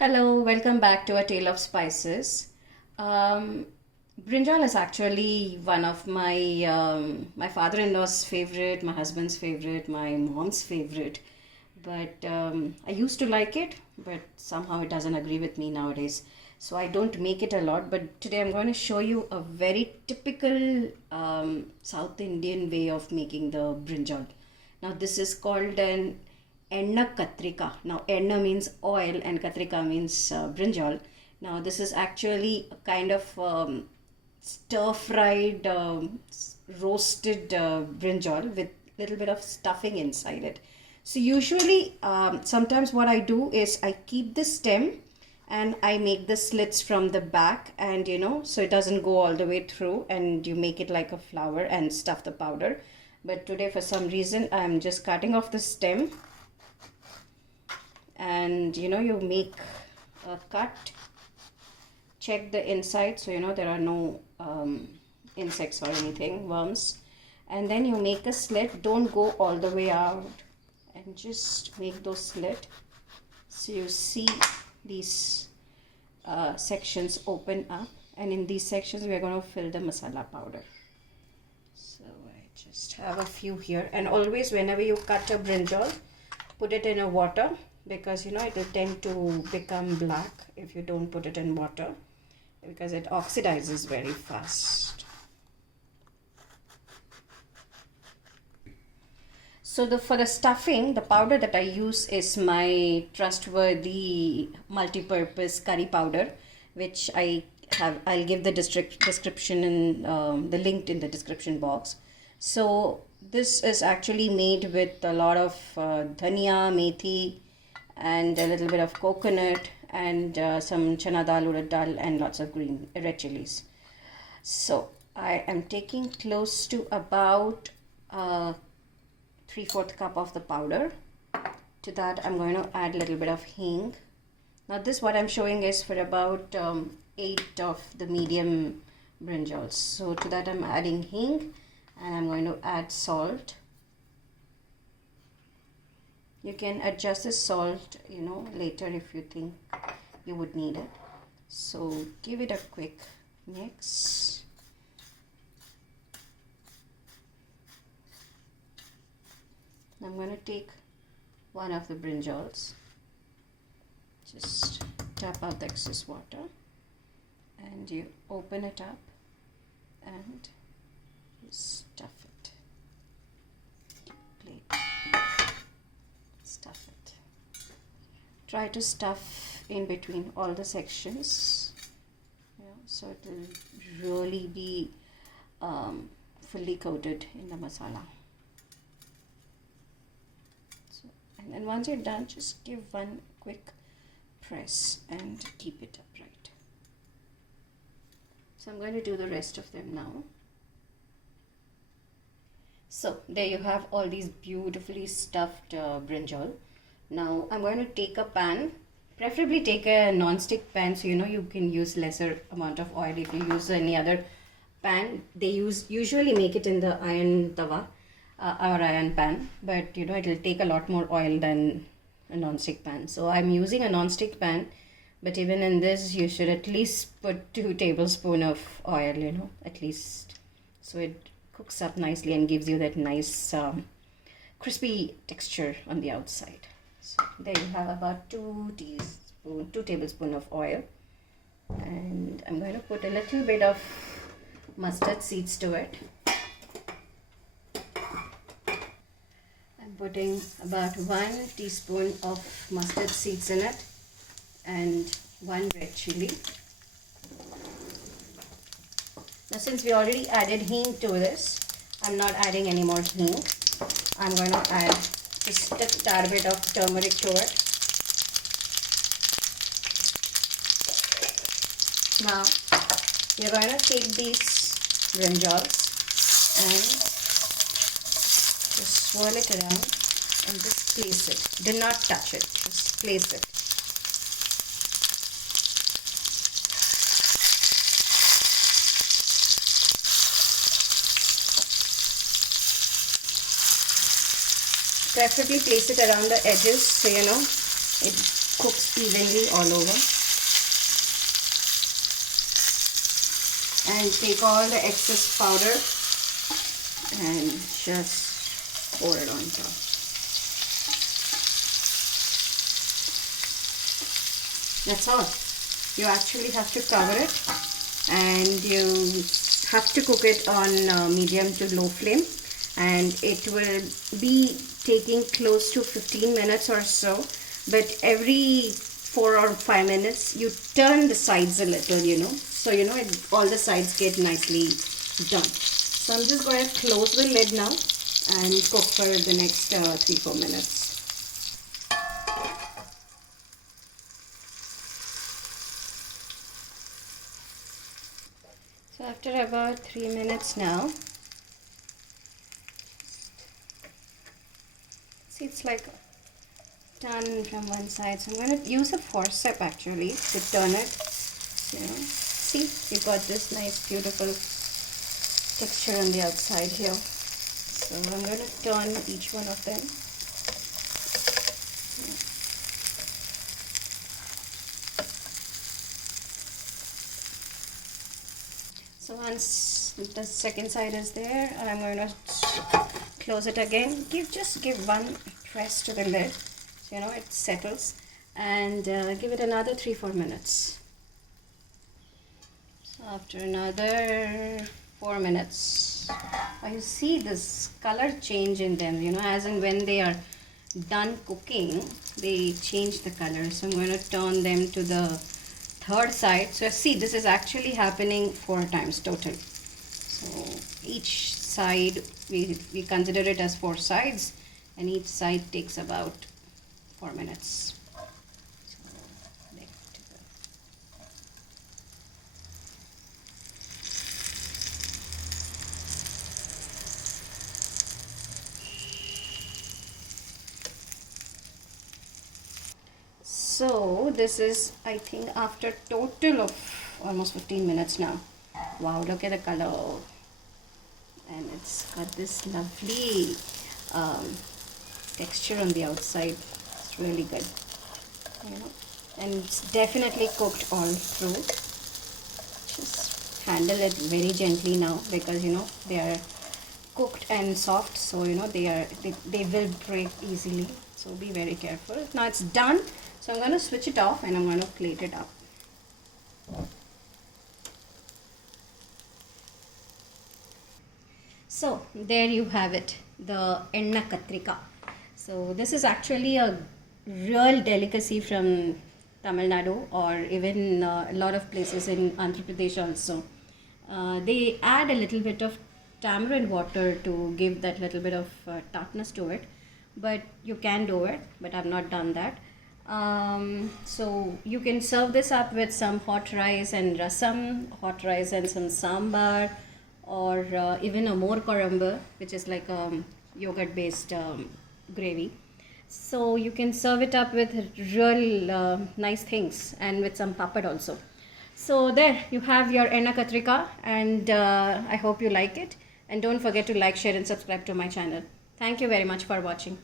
Hello, welcome back to A Tale of Spices. Um, Brinjal is actually one of my father-in-law's favorite, my husband's favorite, my mom's favorite. But I used to like it, but somehow it doesn't agree with me nowadays. So I don't make it a lot. But today I'm going to show you a very typical South Indian way of making the brinjal. Now this is called an Ennai Kathrikai. Now Enna means oil and Kathrikai means brinjal. Now this is actually a kind of stir-fried roasted brinjal with little bit of stuffing inside it. So usually sometimes what I do is I keep the stem and I make the slits from the back, and so it doesn't go all the way through, and you make it like a flower and stuff the powder. But today for some reason I'm just cutting off the stem, and you make a cut, check the inside so there are no insects or anything, worms, and then you make a slit. Don't go all the way out, and just make those slit so you see these sections open up, and in these sections we are going to fill the masala powder. So I just have a few here, and always whenever you cut a brinjal, put it in a water, because it will tend to become black if you don't put it in water, because it oxidizes very fast. So for the stuffing, the powder that I use is my trustworthy multi-purpose curry powder, which I'll give the description in the link in the description box. So this is actually made with a lot of dhania, methi, and a little bit of coconut, and some chana dal, urad dal, and lots of green red chilies. So I am taking close to about 3/4 cup of the powder. To that I'm going to add a little bit of hing. Now this, what I'm showing, is for about 8 of the medium brinjals. So to that I'm adding hing, and I'm going to add salt. You can adjust the salt later if you think you would need it. So give it a quick mix. I'm going to take one of the brinjals, just tap out the excess water, and you open it up and you stuff it. Plate. Stuff it. Try to stuff in between all the sections, so it will really be fully coated in the masala. And then once you're done, just give one quick press and keep it upright. So I'm going to do the rest of them now. So there you have all these beautifully stuffed brinjal. Now I'm going to take a pan, preferably take a non-stick pan, so you can use lesser amount of oil. If you use any other pan, they usually make it in the iron tawa or iron pan, but it will take a lot more oil than a non-stick pan. So I'm using a non-stick pan, but even in this you should at least put 2 tablespoons of oil, at least, so it cooks up nicely and gives you that nice crispy texture on the outside. So there you have about 2 tablespoons of oil, and I'm going to put a little bit of mustard seeds to it. I'm putting about 1 teaspoon of mustard seeds in it, and 1 red chili. Now since we already added hing to this, I'm not adding any more hing. I'm going to add just a tad bit of turmeric to it. Now you're going to take these brinjals and just swirl it around and just place it. Do not touch it, just place it. Preferably place it around the edges, so it cooks evenly all over. And take all the excess powder and just pour it on top. That's all. You actually have to cover it, and you have to cook it on medium to low flame, and it will be taking close to 15 minutes or so, but every 4 or 5 minutes you turn the sides a little, so all the sides get nicely done. So I'm just going to close the lid now and cook for the next 3-4 minutes. So after about 3 minutes now, see, it's like done from one side. So I'm going to use a forceps actually to turn it. See, you got this nice beautiful texture on the outside here. So I'm going to turn each one of them. So once the second side is there, I'm going to close it again. Just give one press to the lid, so it settles, and give it another 3-4 minutes. So after another 4 minutes, you see this color change in them, as and when they are done cooking, they change the color. So I'm going to turn them to the third side. So see, this is actually happening 4 times total. So each side, we consider it as 4 sides, and each side takes about 4 minutes. So this is, I think, after total of almost 15 minutes now. Wow, look at the color, and it's got this lovely texture on the outside. It's really good, and it's definitely cooked all through. Just handle it very gently now, because they are cooked and soft, so they will break easily, so be very careful. Now it's done, so I'm going to switch it off and I'm going to plate it up. So there you have it, the Ennai Kathrikai. So this is actually a real delicacy from Tamil Nadu, or even a lot of places in Andhra Pradesh also. They add a little bit of tamarind water to give that little bit of tartness to it, but you can do it, but I've not done that. So you can serve this up with some hot rice and rasam, hot rice and some sambar, or even a more koramba, which is like a yogurt based gravy. So you can serve it up with real nice things, and with some papad also. So there you have your Ennai Kathrikai, and I hope you like it, and don't forget to like, share and subscribe to my channel. Thank you very much for watching.